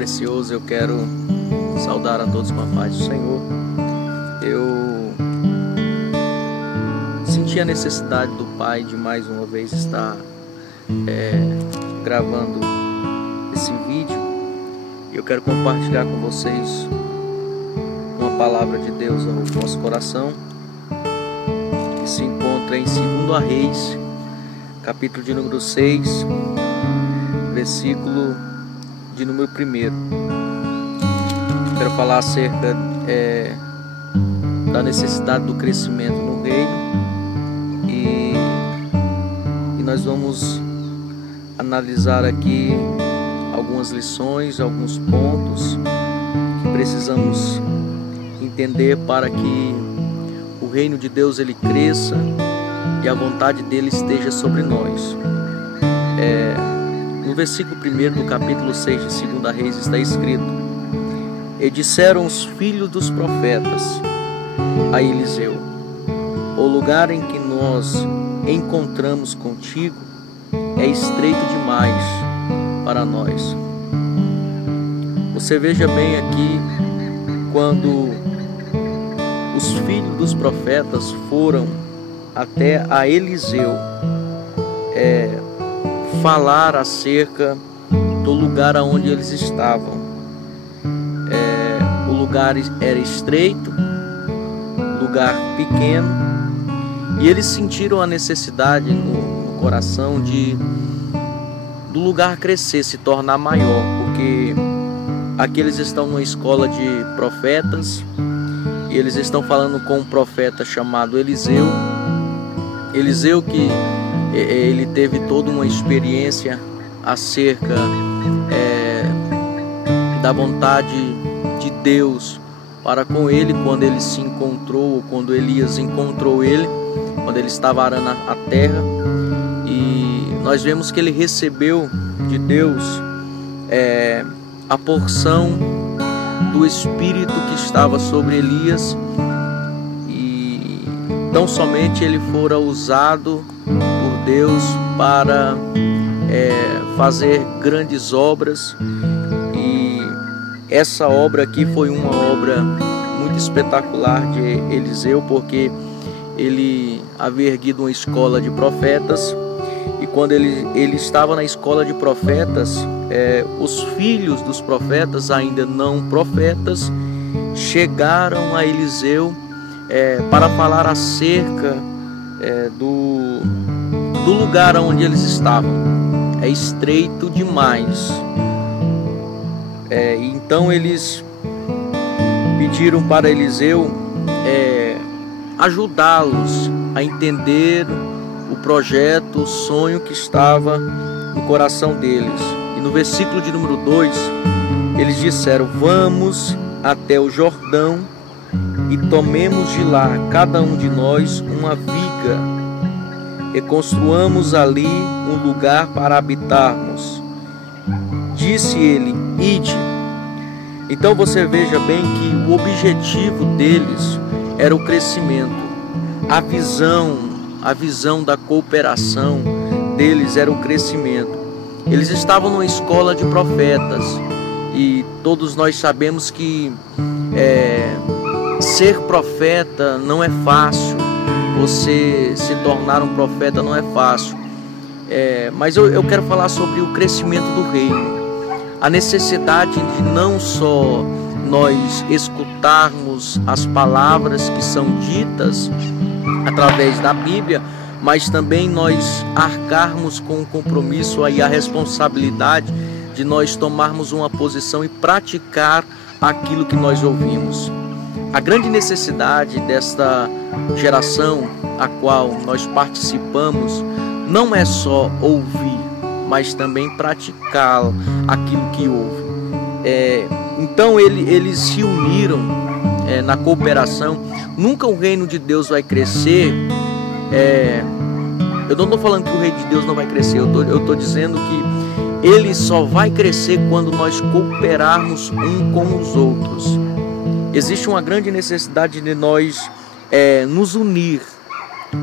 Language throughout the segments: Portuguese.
precioso, eu quero saudar a todos com a paz do Senhor. Eu senti a necessidade do Pai de mais uma vez estar gravando esse vídeo. E eu quero compartilhar com vocês uma palavra de Deus ao nosso coração, que se encontra em 2 Reis, capítulo de número 6, versículo de número 1. Quero falar acerca da necessidade do crescimento no reino, e nós vamos analisar aqui algumas lições, alguns pontos que precisamos entender para que o reino de Deus ele cresça e a vontade dele esteja sobre nós. No versículo 1 do capítulo 6 de 2 Reis está escrito: E disseram os filhos dos profetas a Eliseu: O lugar em que nós encontramos contigo é estreito demais para nós. Você veja bem aqui, quando os filhos dos profetas foram até a Eliseu falar acerca do lugar aonde eles estavam. O lugar era estreito, lugar pequeno, e eles sentiram a necessidade no coração do lugar crescer, se tornar maior, porque aqui eles estão numa escola de profetas e eles estão falando com um profeta chamado Eliseu. Eliseu que ele teve toda uma experiência acerca da vontade de Deus para com ele, quando ele se encontrou, quando Elias encontrou ele, quando ele estava arando a terra. E nós vemos que ele recebeu de Deus a porção do Espírito que estava sobre Elias, e tão somente ele fora usado por Deus para fazer grandes obras. E essa obra aqui foi uma obra muito espetacular de Eliseu, porque ele havia erguido uma escola de profetas, e quando ele estava na escola de profetas, os filhos dos profetas, ainda não profetas, chegaram a Eliseu para falar acerca do lugar onde eles estavam. É estreito demais. Então eles pediram para Eliseu ajudá-los a entender o projeto, o sonho que estava no coração deles. E no versículo de número 2, eles disseram: Vamos até o Jordão e tomemos de lá, cada um de nós, uma viga, e construamos ali um lugar para habitarmos. Disse ele: Ide. Então você veja bem que o objetivo deles era o crescimento. A visão da cooperação deles era o crescimento. Eles estavam numa escola de profetas, e todos nós sabemos que ser profeta não é fácil. Você se tornar um profeta não é fácil. Mas eu quero falar sobre o crescimento do reino. A necessidade de não só nós escutarmos as palavras que são ditas através da Bíblia, mas também nós arcarmos com o compromisso e a responsabilidade de nós tomarmos uma posição e praticar aquilo que nós ouvimos. A grande necessidade desta geração a qual nós participamos não é só ouvir, mas também praticar aquilo que ouve. Então eles se uniram na cooperação. Nunca o reino de Deus vai crescer. Eu não estou falando que o reino de Deus não vai crescer. Eu estou dizendo que ele só vai crescer quando nós cooperarmos uns com os outros. Existe uma grande necessidade de nós nos unir.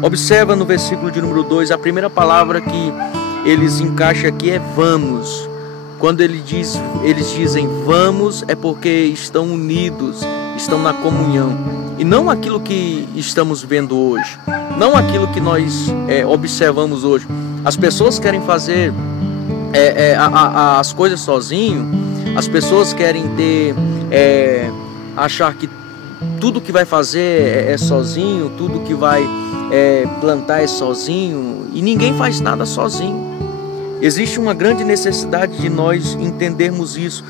Observa no versículo de número 2, a primeira palavra que eles encaixam aqui é vamos. Quando eles dizem vamos, é porque estão unidos, estão na comunhão. E não aquilo que estamos vendo hoje, não aquilo que nós observamos hoje. As pessoas querem fazer as coisas sozinho, as pessoas querem achar que tudo que vai fazer é sozinho, tudo que vai plantar é sozinho, e ninguém faz nada sozinho. Existe uma grande necessidade de nós entendermos isso,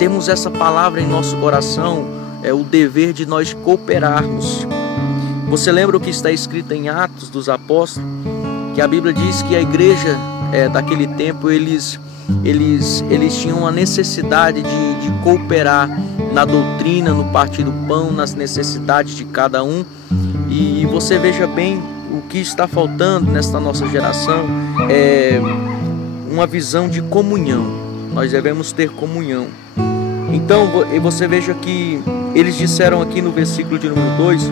termos essa palavra em nosso coração, o dever de nós cooperarmos. Você lembra o que está escrito em Atos dos Apóstolos? Que a Bíblia diz que a igreja daquele tempo, eles tinham a necessidade de cooperar na doutrina, no partir do pão, nas necessidades de cada um. E você veja bem, o que está faltando nesta nossa geração é uma visão de comunhão. Nós devemos ter comunhão. Então você veja que eles disseram aqui no versículo de número 2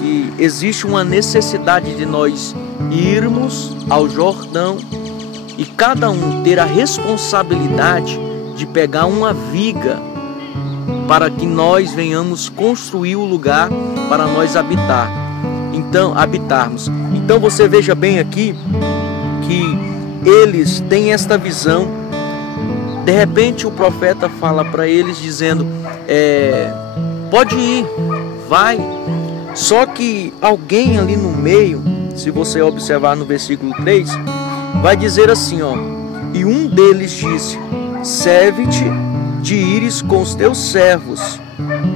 que existe uma necessidade de nós irmos ao Jordão e cada um ter a responsabilidade de pegar uma viga para que nós venhamos construir o lugar para nós habitarmos. Então você veja bem aqui que eles têm esta visão. De repente o profeta fala para eles dizendo, pode ir, vai. Só que alguém ali no meio, se você observar no versículo 3, vai dizer assim, e um deles disse, serve-te de ires com os teus servos.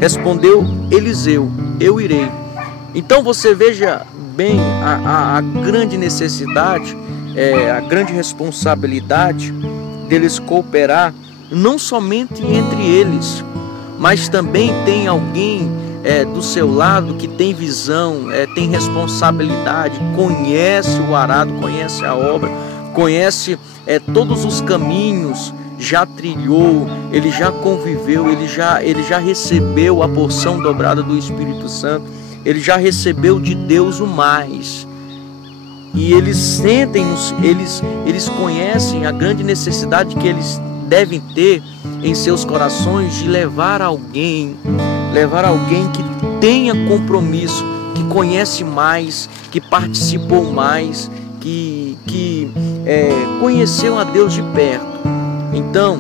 Respondeu Eliseu, eu irei. Então você veja bem a grande necessidade, a grande responsabilidade deles cooperar, não somente entre eles, mas também tem alguém do seu lado que tem visão, tem responsabilidade, conhece o arado, conhece a obra, conhece todos os caminhos, já trilhou, ele já conviveu, ele já recebeu a porção dobrada do Espírito Santo, ele já recebeu de Deus o mais. E eles sentem, eles conhecem a grande necessidade que eles devem ter em seus corações de levar alguém que tenha compromisso, que conhece mais, que participou mais, que conheceu a Deus de perto. Então,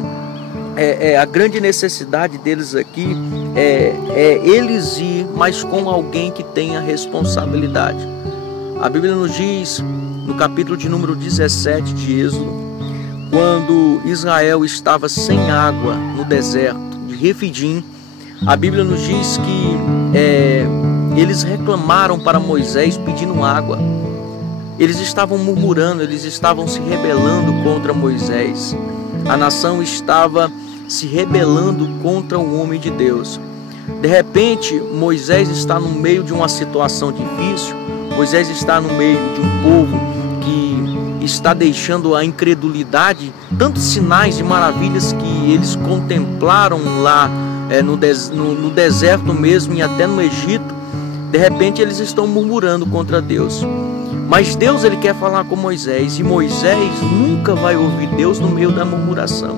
a grande necessidade deles aqui é eles ir, mas com alguém que tenha responsabilidade. A Bíblia nos diz, no capítulo de número 17 de Êxodo, quando Israel estava sem água no deserto de Refidim, a Bíblia nos diz que eles reclamaram para Moisés pedindo água. Eles estavam murmurando, eles estavam se rebelando contra Moisés. A nação estava se rebelando contra o homem de Deus. De repente, Moisés está no meio de uma situação difícil. Moisés está no meio de um povo que está deixando a incredulidade, tantos sinais de maravilhas que eles contemplaram lá no deserto mesmo e até no Egito. De repente eles estão murmurando contra Deus. Mas Deus, ele quer falar com Moisés, e Moisés nunca vai ouvir Deus no meio da murmuração.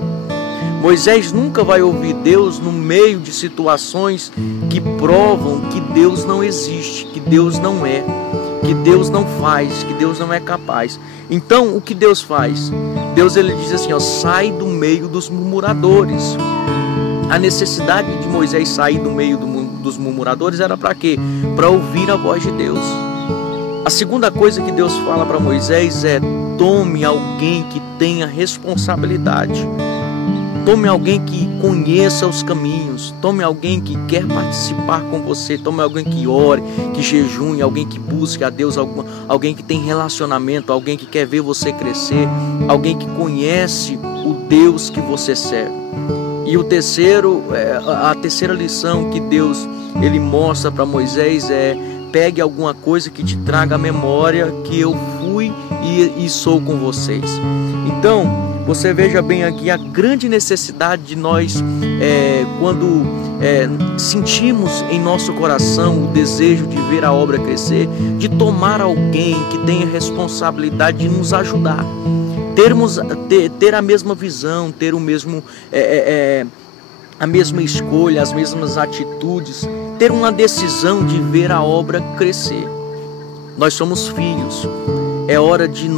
Moisés nunca vai ouvir Deus no meio de situações que provam que Deus não existe, que Deus não é, que Deus não faz, que Deus não é capaz. Então, o que Deus faz? Deus, ele diz assim, sai do meio dos murmuradores. A necessidade de Moisés sair do meio dos murmuradores era para quê? Para ouvir a voz de Deus. A segunda coisa que Deus fala para Moisés é: tome alguém que tenha responsabilidade. Tome alguém que conheça os caminhos. Tome alguém que quer participar com você. Tome alguém que ore, que jejune, alguém que busque a Deus, alguém que tem relacionamento, alguém que quer ver você crescer, alguém que conhece o Deus que você serve. E a terceira lição que Deus ele mostra para Moisés é: pegue alguma coisa que te traga a memória que eu fui e sou com vocês. Então, você veja bem aqui a grande necessidade de nós, quando sentimos em nosso coração o desejo de ver a obra crescer, de tomar alguém que tenha responsabilidade de nos ajudar. ter a mesma visão, ter o mesmo a mesma escolha, as mesmas atitudes, ter uma decisão de ver a obra crescer. Nós somos filhos. É hora de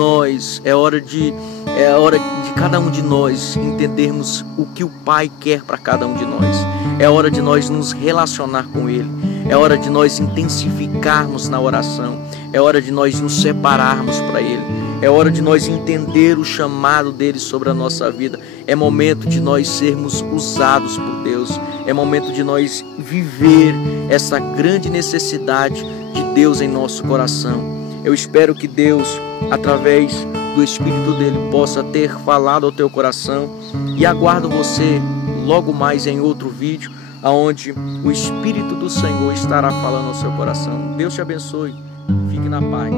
cada um de nós entendermos o que o Pai quer para cada um de nós. É hora de nós nos relacionar com Ele. É hora de nós intensificarmos na oração. É hora de nós nos separarmos para Ele. É hora de nós entender o chamado dele sobre a nossa vida. É momento de nós sermos usados por Deus. É momento de nós viver essa grande necessidade de Deus em nosso coração. Eu espero que Deus, através do Espírito dele, possa ter falado ao teu coração, e aguardo você logo mais em outro vídeo, onde o Espírito do Senhor estará falando ao seu coração. Deus te abençoe. Fique na paz.